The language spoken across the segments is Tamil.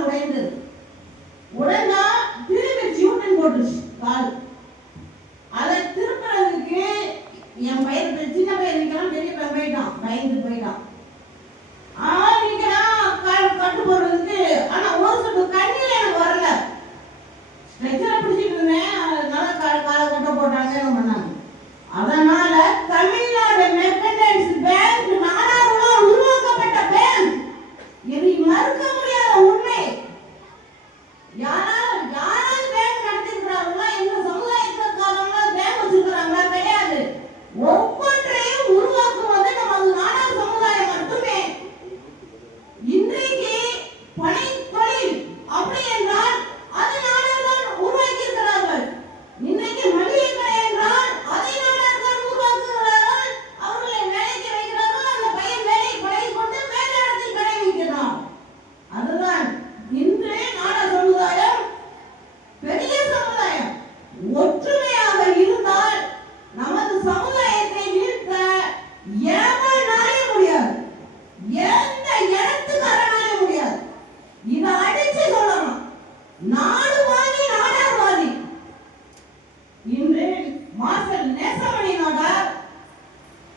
கால் உடைந்தது. உடைந்தா திரும்பி ஜூட்டன் போட்டுச்சு கால். அதை திருப்புறதுக்கு என் பையன், சின்ன பையன் நிற்கிறான், பெரிய பையன் போயிட்டான், பயந்து போயிட்டான். கட்டு போடுறதுக்கு. ஆனா ஒரு சொட்டு கண்ணில எனக்கு வரல. ஸ்ட்ரெச்சரை பிடிச்சிட்டு இருந்தேன், அதனால காலை கட்ட போட்டாங்க, பண்ணாங்க. அதனால தமிழ்நாடு மெர்கன்டைல்ஸ் பேங்க் நாடாளுமன்றம் உருவாக்கப்பட்ட பேங்க். இது மறுக்க முடியாத உண்மை. யாராவது பேங்க் நடத்திருக்கிறாங்களா? இந்த சமுதாயத்துக்காரங்களா பேங்க் வச்சிருக்கிறாங்களா? கிடையாது. ஒவ்வொன்றையும் உருவாக்குவது நமது நாடார் சமுதாயம் மட்டுமே. இன்றைக்கு பனை தொழில் அப்படி என்றால் அது நாடார்கள் உருவாக்கி இருக்கிறார்கள். இன்னைக்கு மளிகை கடை என்றால் அதை நாடார்கள் உருவாக்குகிறார்கள். அவர்களை வேலைக்கு வைக்கிறார்கள். அந்த பையன் வேலை பழகி கொண்டு வேலை இடத்தில் கடை வைக்கிறான். அதுதான் இன்று நாடார் சமுதாயம் பெரிய சமுதாயம். ஒற்றுமையாக இருந்தால் நமது சமுதாயத்தை வீழ்த்த எவனாலே முடியாது, எந்த இடத்துக்காரனாலே முடியாது. இதை அடிச்சு சொல்லணும். நாடுவாதி நாடார்வாதி. இன்று மாஸ்டர் நேசமணி நாடார்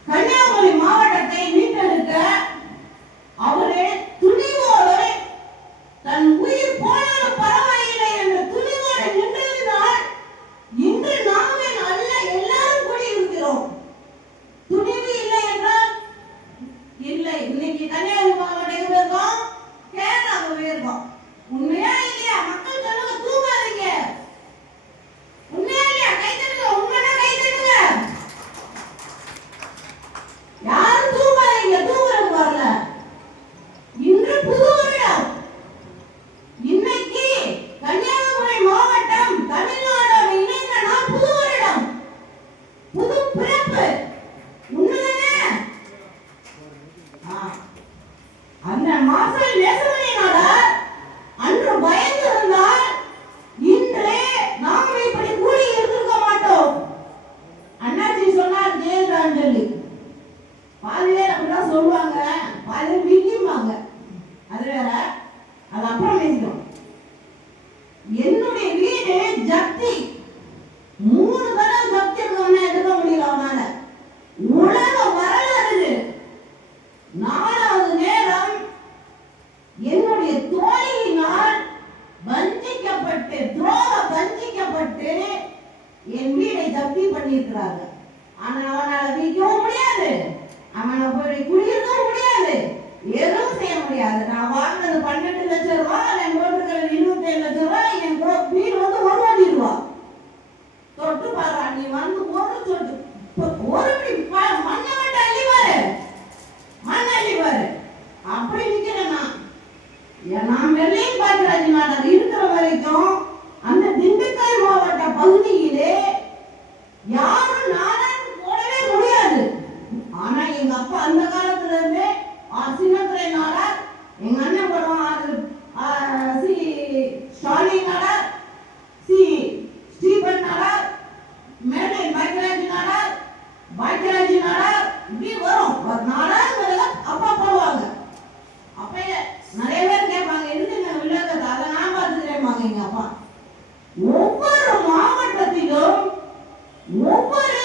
கன்னியாகுமரி மாவட்டத்தை மீட்டெடுக்க அவரே துணிவோடு தன் உயிர் போனாலும் பரவாயில்லை என்ற துணிவோடு நின்றதினால் இன்று நாமே அல்ல எல்லாரும் கூடி இருக்கிறோம். துணிவு இல்லை என்றால் இல்லை. இன்னைக்கு கன்னியாகுமரி மாவட்டம் எங்க இருக்கோம்? கேரளாவுக்கு இருக்கோம். உண்மையா இல்லையா? மக்கள் சொல்லுங்க, தூங்காதீங்க. உண்மையா இல்லையா? கை தட்டுங்க. உண்மையா கை தட்டுங்க. யாரும் தூங்காதீங்க. தூங்குறதுக்கு வரல. இன்று புது வருடம். இன்னைக்கு கன்னியாகுமரி மாவட்டம் தமிழ்நாடு இணைந்த நாள் புது வருடம், புது பிறப்பு. உண்மைதானே? அந்த மாஸ்டர் நேசமணி நாடார் அன்று பயந்து இருந்தால் இன்று நாம் இப்படி கூடி இருந்திருக்க மாட்டோம். அண்ணாச்சி சொன்னார் ஜெயலலிதான்னு சொல்லி. பாதி பேர் அப்படிதான் சொல்லுவாங்க, பாதி பேர் விக்கிம்பாங்க. அது வேற, அது அப்புறம் பேசிடும். என்னுடைய வீடு ஜப்தி 3 தடவை ஜப்தி எடுக்க முடியல அவனால. உலக வரலாறு. 4வது நேரம் என்னுடைய தோழியினால் வஞ்சிக்கப்பட்டு, வஞ்சிக்கப்பட்டு என் வீடை ஜப்தி பண்ணியிருக்கிறாங்க. ஆனா அவனால விற்கவும் முடியாது, அவனை போய் குடியிருக்கவும் முடியாது, எதுவும் செய்ய முடியாது. நான் வாங்கினது 12 லட்சம் ரூபாய், என் ஓட்டுகள் 27 லட்சம் ரூபாய், என் வீடு வந்து 1 கோடி ரூபாய். தொட்டு பாரு, நீ வந்து ஒரு சொட்டு ஒரு மண்ணை மட்டும் அள்ளிவாரு, மண் அள்ளிவாரு. அப்படி நிக்கிறேன் நான். நான் வெள்ளையும் பாக்கிராஜ் நாடார் இருக்கிற வரைக்கும் அந்த திண்டுக்கல் மாவட்ட பகுதியிலே யாரும் நாடார் போடவே முடியாது. ஆனா எங்க அப்பா அந்த காலத்துல இருந்தே சின்னத்துறை நாடார், எங்க அண்ணன் போடுவான் C Stalin Nadar, C Stephen Nadar, மேடை பாக்கிராஜ் நாடார், பாக்கியராஜ் நாடார், இப்படி வரும். நாடார் அப்பா போடுவாங்க. அப்பயே நிறைய பேர் கேட்பாங்க, எதுக்கு விளையாடுறது? அதை நான் பார்த்துக்கிறேன் எங்க அப்பா. ஒவ்வொரு மாவட்டத்திலும் ஒவ்வொரு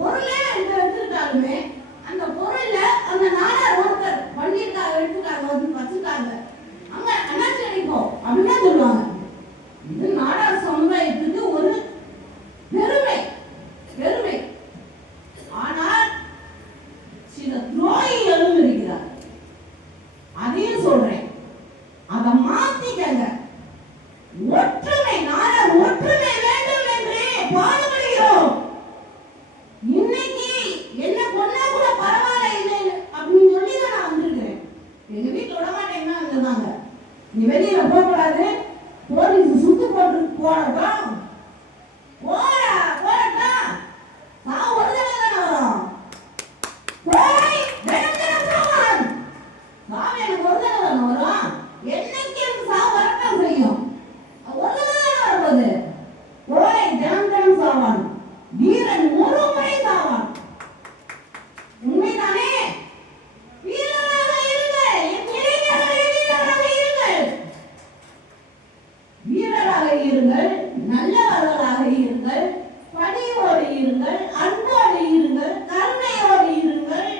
பொருளே எடுத்துட்டாலுமே அந்த பொருள்ல அந்த நாடார் ஒருத்தர் பண்ணிருக்காங்க, எடுத்துட்டாங்க, வந்து வச்சுட்டாங்க, அங்க அண்ணாச்சி அடிப்போம் அப்படின்னு சொல்லுவாங்க. இது நாடார் சமுதாயத்துக்கு ஒரு பெருமை பெருமை. ஆனால் சில துரோகிகளும் இருக்கிறார். அதையும் சொல்றேன், அதை மாத்திக்கங்க. ஒற்றுமை, நாடார் ஒற்றுமை வேண்டும் என்று பாடுபடுகிறோம். இன்னைக்கு என்ன கொண்டா கூட பரவாயில்லை அப்படின்னு சொல்லி தான் நான் வந்திருக்கிறேன். எங்க வீட்டுல விட மாட்டேன்னா இருந்தாங்க, நீ வெளியில போகக்கூடாது, போலீஸ் சுத்து போட்டு போடட்டும், போடட்டும், நான் ஒரு தடவை தானே வரும், போய் சாவு எனக்கு ஒரு தடவை தானே வரும், என்னைக்கு எனக்கு சாவு வரட்டும் செய்யும், ஒரு தடவை தானே வருவது, போய் தினம் சாவான், வீரன் ஒரு முறை சாவான். உண்மைதானே? வீரராக இருங்கள், என் இளைஞர்களே வீரராக இருங்கள், வீரராக இருங்கள், நல்லவர்களாக இருங்கள், பணியோடு இருங்கள், அன்போடு இருங்கள், கருணையோடு இருங்கள்.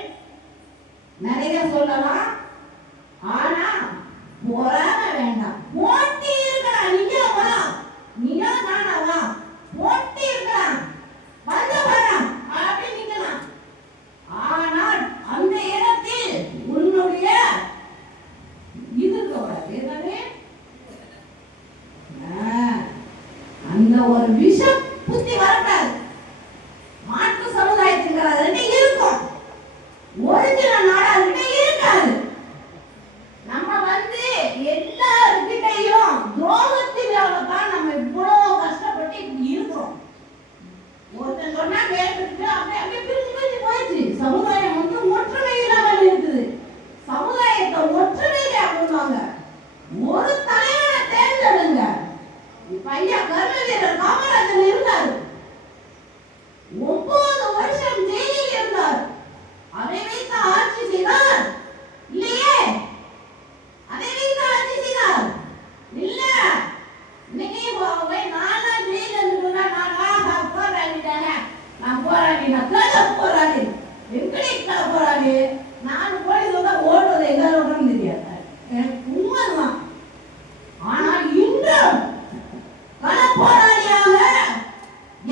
நிறைய சொல்லலாம். ஆனா போராட வேண்டாம். போட்டி இருக்கலாம், நீங்க வா, நீயா நானா வா, போட்டி இருக்கலாம், வந்து வரலாம் அப்படி நிக்கலாம். ஆனால் அந்த இடத்தில் உன்னுடைய இது என்னது அந்த ஒரு விஷ புத்தி வரக்கூடாது. மாற்று சமுதாயத்துக்கு இருக்கும், ஒரிஜினல் நாடார்கிட்ட இருக்காது. நம்ம வந்து எல்லாருக்கிட்டையும் துரோகத்தினாலதான் நம்ம இவ்வளவு கஷ்டப்பட்டு இருக்கிறோம். ஒருத்தன் சொன்னா கேட்டுட்டு அப்படியே அப்படியே பிரிஞ்சு போயிடுச்சு. சமுதாயம் வந்து ஒற்றுமை இல்லாமல் இருக்குது. சமுதாயத்தை ஒற்றுமையிலே அப்படின்னாங்க. ஒரு தலைவனை தேர்ந்தெடுங்க. இப்ப ஐயா கர்ம வீரர் காமராஜர் இருந்தார், 9 வருஷம் ஜெயிலில் இருந்தார். அதை வைத்து ஆட்சி செய்தார் இல்லையே? அதை வைத்து ஆட்சி செய்தார் இல்ல? இன்னைக்கு நானா ஜெயில இருந்துட்டா நான் போராடிட்டாங்க, நான் போராடி எங்கடி போராடி நான் போய் சொல்ல ஓடுறது எங்க தெரியாது, எனக்கு உண்மைதான். ஆனால் இன்றும் கள போராளியாக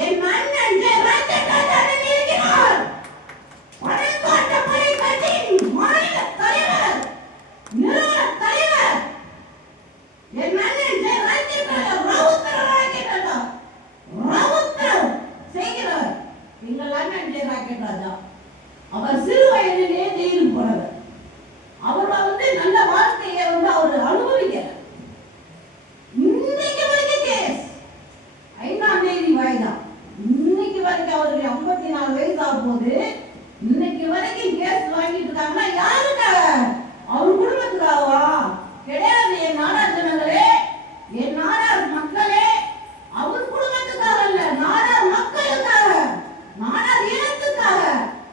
என் மன்னன் ராஜேந்திரன் இருக்கிறார். பணக்காட்ட படைக்கட்டின் மாநில தலைவர், நிறுவன தலைவர் என் மன்னன் ராஜேந்திரன் ரவுத்தர் செய்கிறவர் எங்கள் அண்ணன் ராக்கெட் ராஜா. அவர் சிறு வயதிலேயே ஜெயிலுக்கு போனவர். அவர் வந்து நல்ல வாழ்க்கையை வந்து அவர் அனுபவிக்கிறார். இன்னைக்கு வரைக்கும் கேஸ் 5ஆம் தேதி வாய்தா. இன்னைக்கு வரைக்கும் அவருக்கு 54 வயசு ஆகும் போது இன்னைக்கு வரைக்கும் கேஸ் வாங்கிட்டு இருக்காங்கன்னா யாருக்காக? அவர் குடும்பத்துக்காகவா? கிடையாது. என் நாடார் ஜனங்களே, என் நாடார் மக்களே, அவர் குடும்பத்துக்காக அல்ல, நாடார் மக்களுக்காக, நாடார் இனத்துக்காக,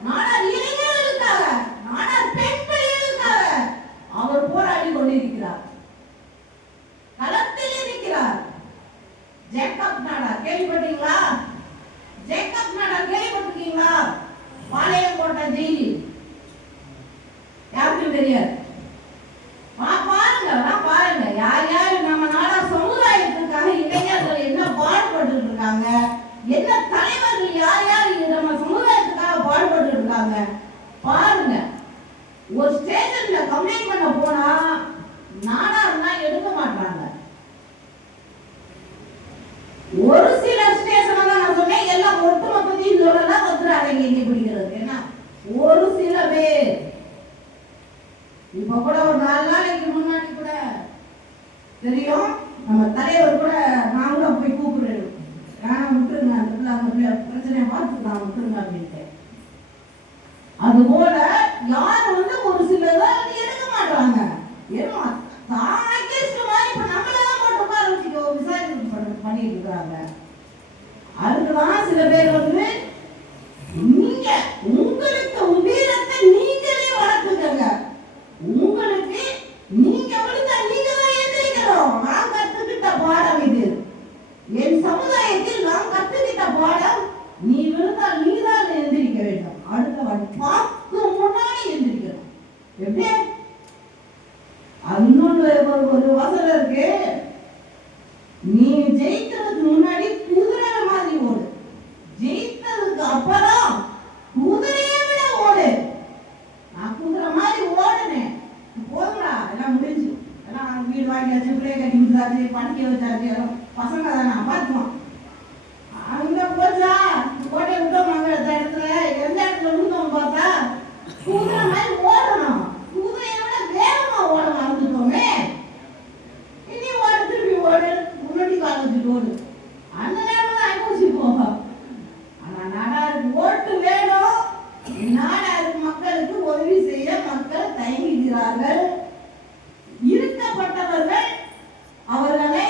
நாடார் இளைஞர்களுக்காக, நாடார் பெண் பிள்ளைகளுக்காக அவர் போராடி கொண்டிருக்கிறார். களத்தில் இருக்கிறார். ஜேக்கப் நாடார் கேள்விப்பட்டீங்களா? ஜேக்கப் நாடார் கேள்விப்பட்டிருக்கீங்களா? பாளையங்கோட்டை ஜெயிலில் யாருக்கும் தெரியாது. பாருங்க யார் யாரு நம்ம நாடார் சமுதாயத்துக்காக இளைஞர்கள் என்ன பாடுபட்டு இருக்காங்க, என்ன தலைவர்கள் யார் யார் நம்ம சமுதாயத்துக்காக பாடுபட்டு இருக்காங்க பாருங்க. ஒரு ஸ்டேஷன்ல கம்ப்ளைண்ட் பண்ண போனா நாடார்னா எடுக்க மாட்டாங்க. ஒரு சில ஸ்டேஷன் நான் சொன்னேன், எல்லாம் ஒட்டுமொத்தத்தையும் சொல்லலாம், வந்துடுறாங்க இங்கே பிடிக்கிறது. ஏன்னா ஒரு சில பேர் இப்ப கூட ஒரு 4 நாளைக்கு முன்னாடி கூட தெரியும், நம்ம தலைவர் கூட நான் கூட போய் கூப்பிடுறேன், விட்டுருங்க அந்த பிரச்சனையை பார்த்துக்கலாம் விட்டுருங்க அப்படின்ட்டு. அது போல யாரும் வந்து ஒரு சிலதான் எடுக்க மாட்டாங்க. பண்ணிட்டு இருக்காங்க. அதுக்குதான் சில பேர் வந்து நீங்க உங்களுக்கு வீரத்தை நீங்களே வளர்த்துக்கங்க. உங்களுக்கு நீங்க விழுந்தா நீங்க தான் எந்திரிக்கணும். நான் கத்துக்கிட்ட பாடம் இது. என் சமுதாயத்தில் நான் கத்துக்கிட்ட பாடம், நீ விழுந்தா நீ தான் வந்தாச்சு, படிக்க வச்சாச்சு, பசங்க தானே பார்த்துக்குவோம். அங்கே போச்சா கோட்டை விட்டோம், இடத்துல எந்த இடத்துல விழுந்தோம் பார்த்தா குதிரை மாதிரி ஓடணும், குதிரையோட வேகமா ஓட மறந்துட்டோமே. இனி ஓட, திருப்பி ஓடு, முன்னாடி கால் வச்சுட்டு ஓடு. அந்த நேரம் தான் யோசிப்போம். ஆனா நாடாருக்கு ஓட்டு வேணும், நாடாருக்கு மக்களுக்கு உதவி செய்ய மக்கள் தயங்குகிறார்கள். இருக்கப்பட்டவர்கள் அவர்களை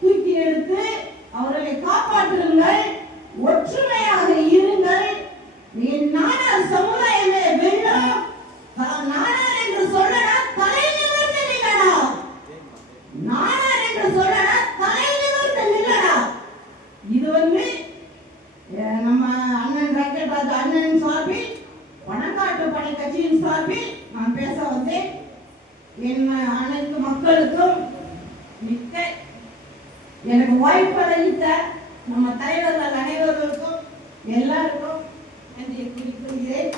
தூக்கி எடுத்து அவர்களை காப்பாற்றுங்கள், ஒற்றுமையாக இருங்கள். என் நாடார் சமுதாயமே வெல்லும். நாடார் என்று சொல்லடா தலை நிமிர்ந்து நில்லடா, நாடார் என்று சொல்லடா தலை நிமிர்ந்து நில்லடா. இது நம்ம அண்ணன் ராக்கெட் அண்ணன் சார்பில், பணக்காட்டு படை கட்சியின் சார்பில் நான் பேச வந்தேன். என் அனைத்து மக்களுக்கும் மிக்க எனக்கு வாய்ப்பளித்த நம்ம தலைவர்கள் அனைவருக்கும் எல்லாருக்கும் நன்றியை குறிப்பிடுகிறேன்.